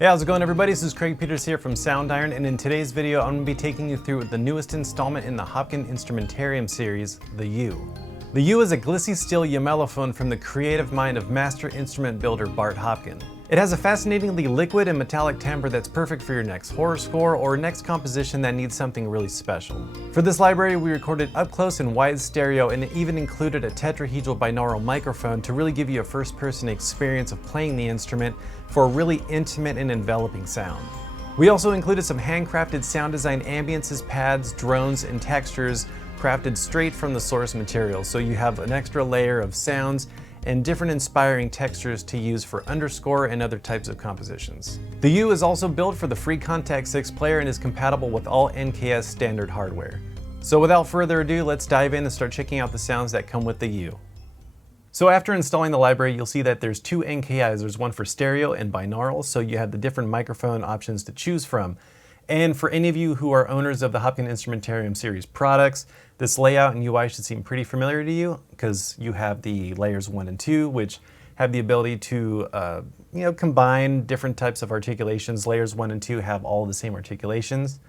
Hey, how's it going everybody? This is Craig Peters here from Soundiron, and in today's video I'm going to be taking you through the newest installment in the Hopkin Instrumentarium series, the U. The U is a glissy steel yamellophone from the creative mind of master instrument builder Bart Hopkin. It has a fascinatingly liquid and metallic timbre that's perfect for your next horror score or next composition that needs something really special. For this library we recorded up close in wide stereo, and it even included a tetrahedral binaural microphone to really give you a first-person experience of playing the instrument for a really intimate and enveloping sound. We also included some handcrafted sound design ambiences, pads, drones, and textures crafted straight from the source material, so you have an extra layer of sounds and different inspiring textures to use for underscore and other types of compositions. The U is also built for the free Contact 6 player and is compatible with all NKS standard hardware. So without further ado, let's dive in and start checking out the sounds that come with the U. So after installing the library, you'll see that there's two NKIs. There's one for stereo and binaural, so you have the different microphone options to choose from. And for any of you who are owners of the Hopkin Instrumentarium series products, this layout and UI should seem pretty familiar to you because you have the layers 1 and 2, which have the ability to combine different types of articulations. Layers 1 and 2 have all the same articulations.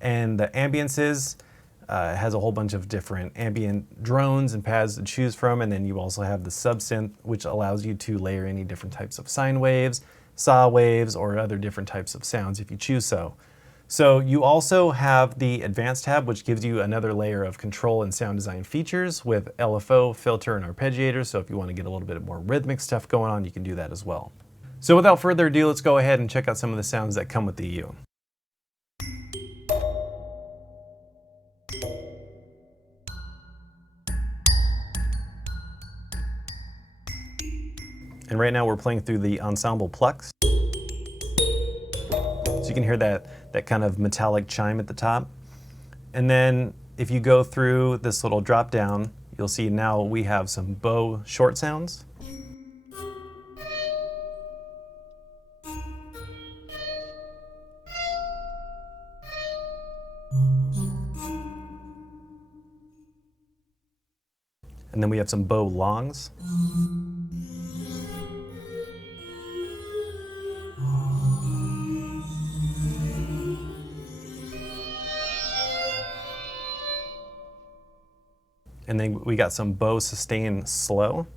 And the Ambiences has a whole bunch of different ambient drones and pads to choose from. And then you also have the subsynth, which allows you to layer any different types of sine waves, saw waves, or other different types of sounds if you choose so. So you also have the Advanced tab, which gives you another layer of control and sound design features with LFO, filter, and arpeggiator. So if you want to get a little bit more rhythmic stuff going on, you can do that as well. So without further ado, let's go ahead and check out some of the sounds that come with the U. And right now we're playing through the ensemble plucks. So you can hear that kind of metallic chime at the top. And then if you go through this little drop down, you'll see now we have some bow short sounds. And then we have some bow longs. And then we got some bow sustain slow.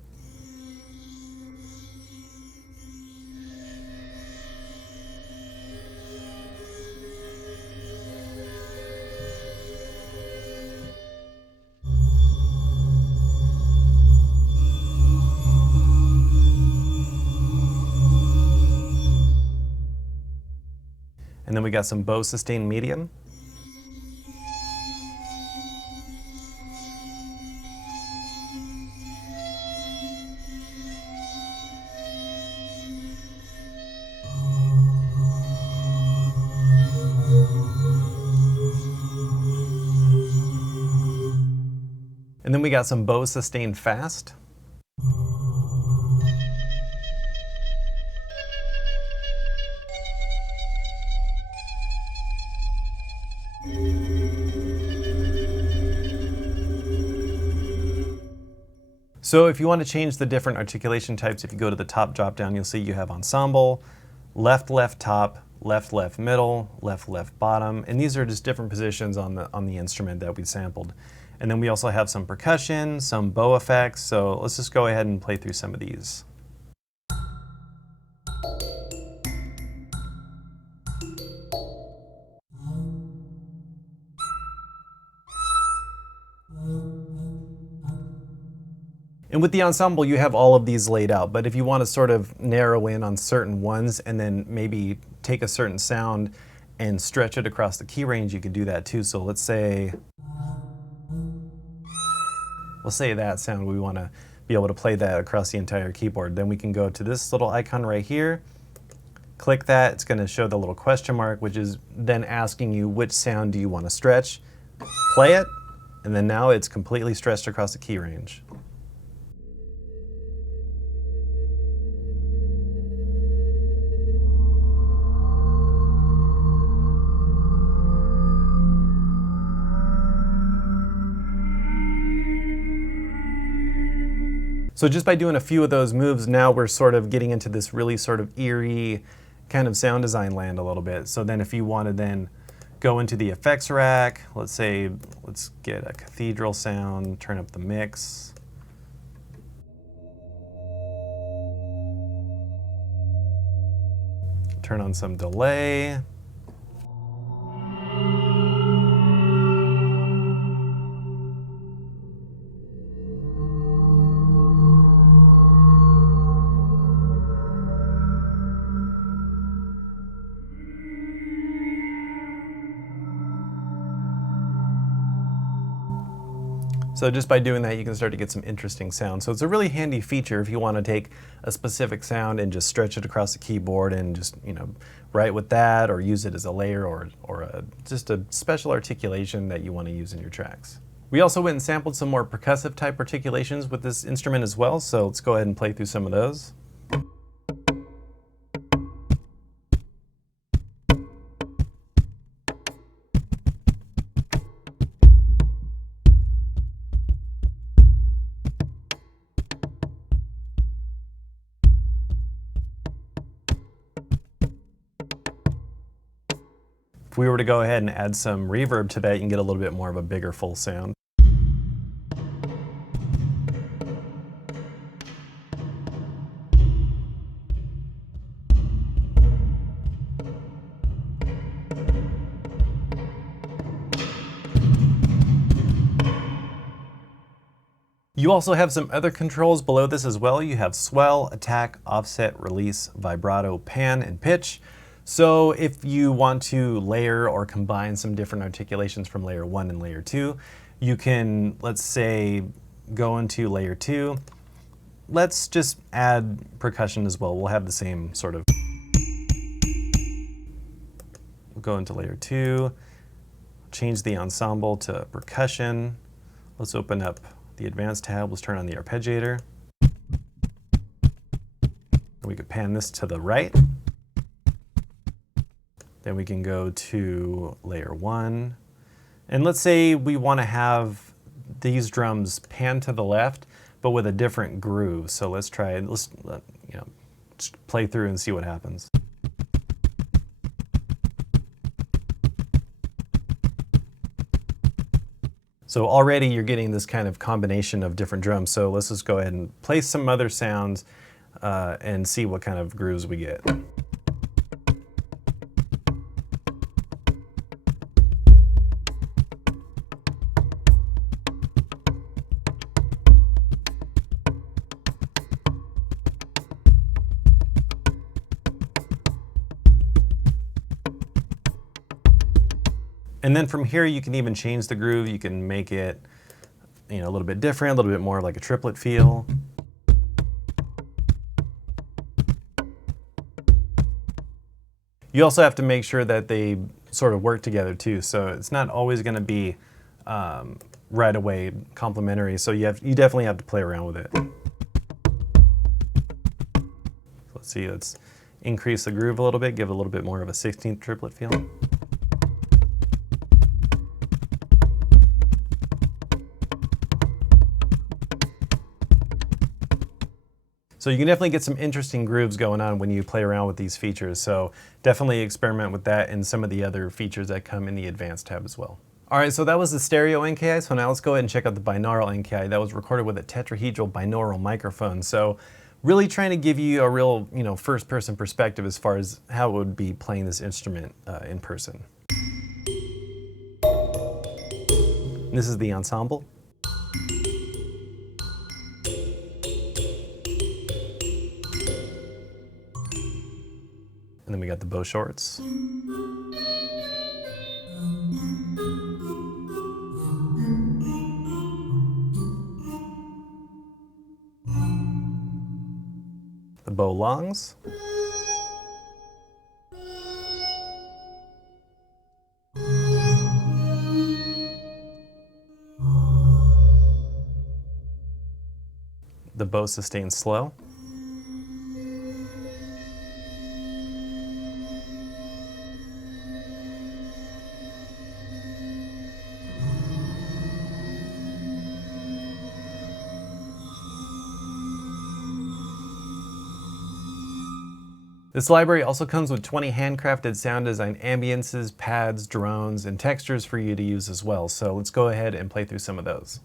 And then we got some bow sustain medium. And then we got some bow sustained fast. So if you want to change the different articulation types, if you go to the top drop down, you'll see you have ensemble, left top, left middle, left bottom, and these are just different positions on the instrument that we sampled. And then we also have some percussion, some bow effects, so let's just go ahead and play through some of these. And with the ensemble, you have all of these laid out, but if you want to sort of narrow in on certain ones and then maybe take a certain sound and stretch it across the key range, you can do that too. So let's say that sound, we want to be able to play that across the entire keyboard. Then we can go to this little icon right here, click that, it's going to show the little question mark, which is then asking you which sound do you want to stretch. Play it, and then now it's completely stretched across the key range. So just by doing a few of those moves, now we're sort of getting into this really sort of eerie kind of sound design land a little bit. So then if you want to then go into the effects rack, let's get a cathedral sound, turn up the mix. Turn on some delay. So just by doing that, you can start to get some interesting sounds. So it's a really handy feature if you want to take a specific sound and just stretch it across the keyboard and just, write with that, or use it as a layer, or just a special articulation that you want to use in your tracks. We also went and sampled some more percussive type articulations with this instrument as well, so let's go ahead and play through some of those. If we were to go ahead and add some reverb to that, you can get a little bit more of a bigger full sound. You also have some other controls below this as well. You have swell, attack, offset, release, vibrato, pan, and pitch. So if you want to layer or combine some different articulations from layer 1 and layer 2, you can, let's say, go into layer 2. Let's just add percussion as well. We'll have the same sort of. We'll go into layer 2, change the ensemble to percussion. Let's open up the advanced tab. Let's turn on the arpeggiator. We could pan this to the right. Then we can go to layer 1. And let's say we want to have these drums pan to the left, but with a different groove. So let's try, just play through and see what happens. So already you're getting this kind of combination of different drums. So let's just go ahead and play some other sounds and see what kind of grooves we get. And then from here, you can even change the groove. You can make it, a little bit different, a little bit more like a triplet feel. You also have to make sure that they sort of work together too. So it's not always going to be right away complementary. So you definitely have to play around with it. Let's see, let's increase the groove a little bit, give it a little bit more of a 16th triplet feel. So you can definitely get some interesting grooves going on when you play around with these features. So definitely experiment with that and some of the other features that come in the advanced tab as well. All right, so that was the stereo NKI. So now let's go ahead and check out the binaural NKI. That was recorded with a tetrahedral binaural microphone. So really trying to give you a real, first-person perspective as far as how it would be playing this instrument in person. And this is the ensemble. And then we got the bow shorts. The bow longs. The bow sustain slow. This library also comes with 20 handcrafted sound design ambiences, pads, drones, and textures for you to use as well. So let's go ahead and play through some of those.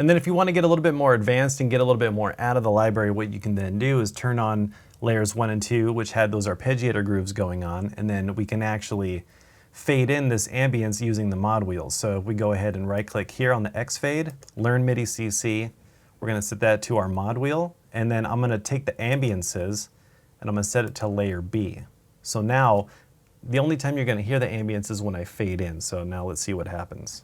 And then if you want to get a little bit more advanced and get a little bit more out of the library, what you can then do is turn on layers 1 and 2, which had those arpeggiator grooves going on, and then we can actually fade in this ambience using the mod wheels. So if we go ahead and right click here on the X fade, learn MIDI CC, we're going to set that to our mod wheel, and then I'm going to take the ambiences and I'm going to set it to layer B. So now the only time you're going to hear the ambience is when I fade in. So now let's see what happens.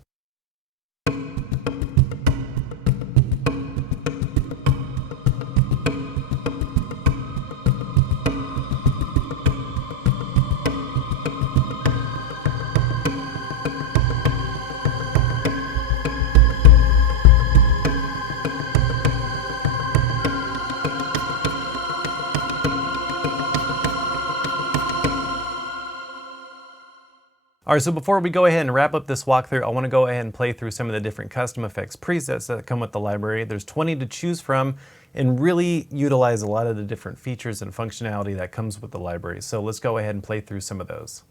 All right, so before we go ahead and wrap up this walkthrough, I want to go ahead and play through some of the different custom effects presets that come with the library. There's 20 to choose from and really utilize a lot of the different features and functionality that comes with the library. So let's go ahead and play through some of those.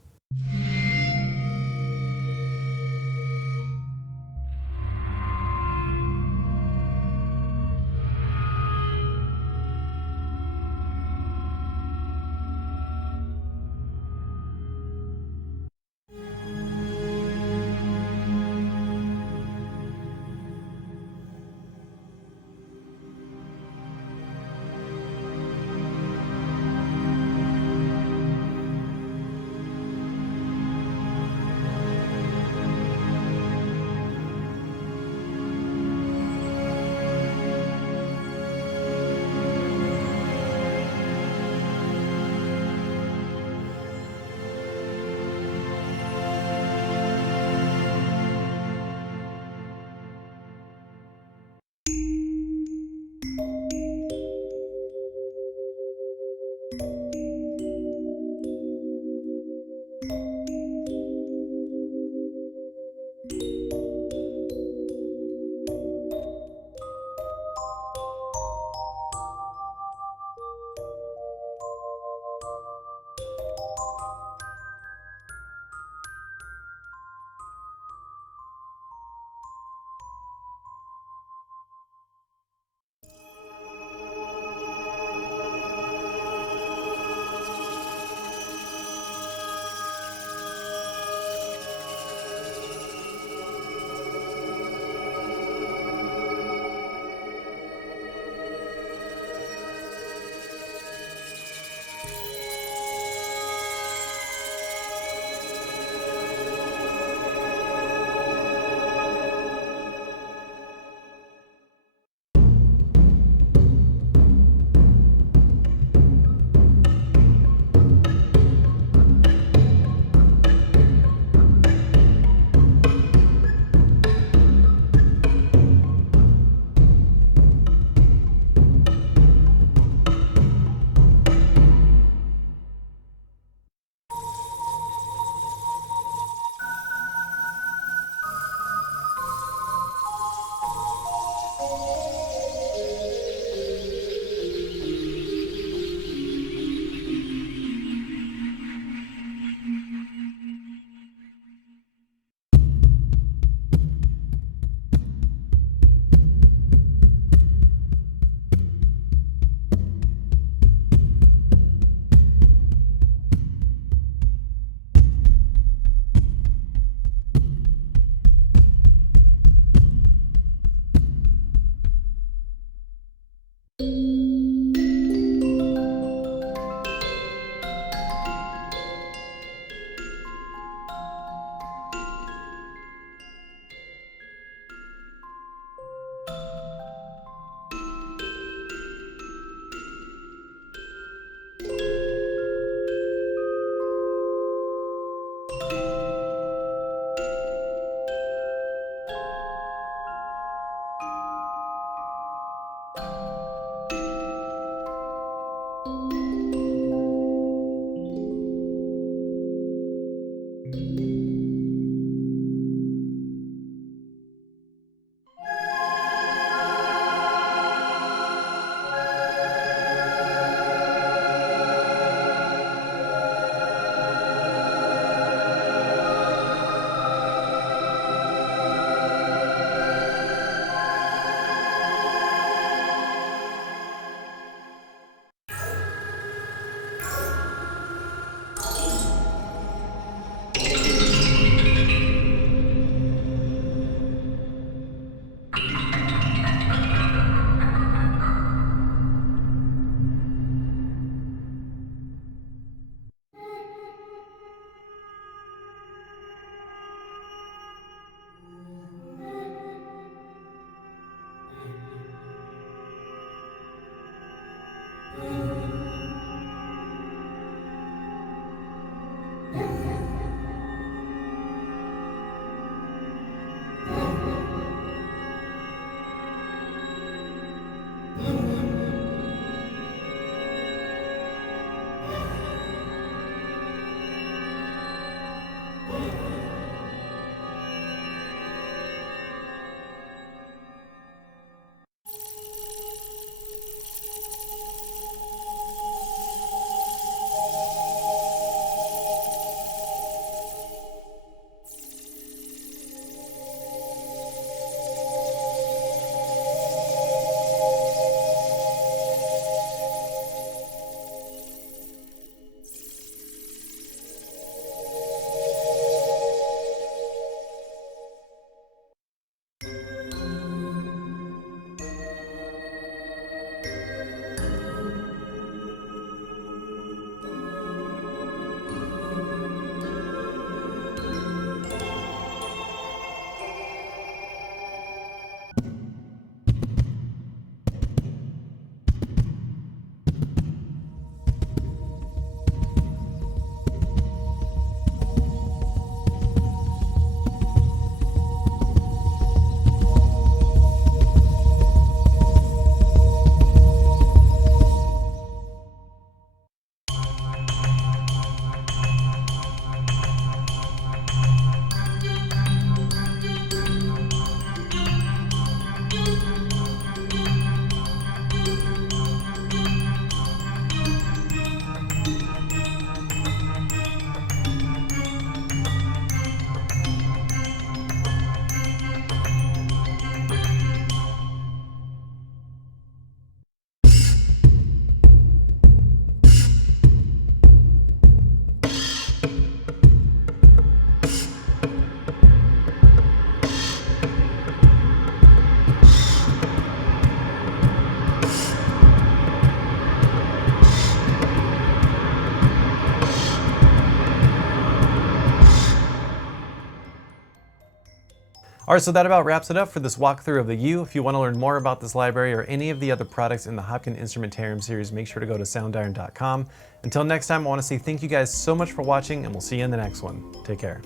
Alright, so that about wraps it up for this walkthrough of the U. If you want to learn more about this library or any of the other products in the Hopkin Instrumentarium series, make sure to go to soundiron.com. Until next time, I want to say thank you guys so much for watching, and we'll see you in the next one. Take care.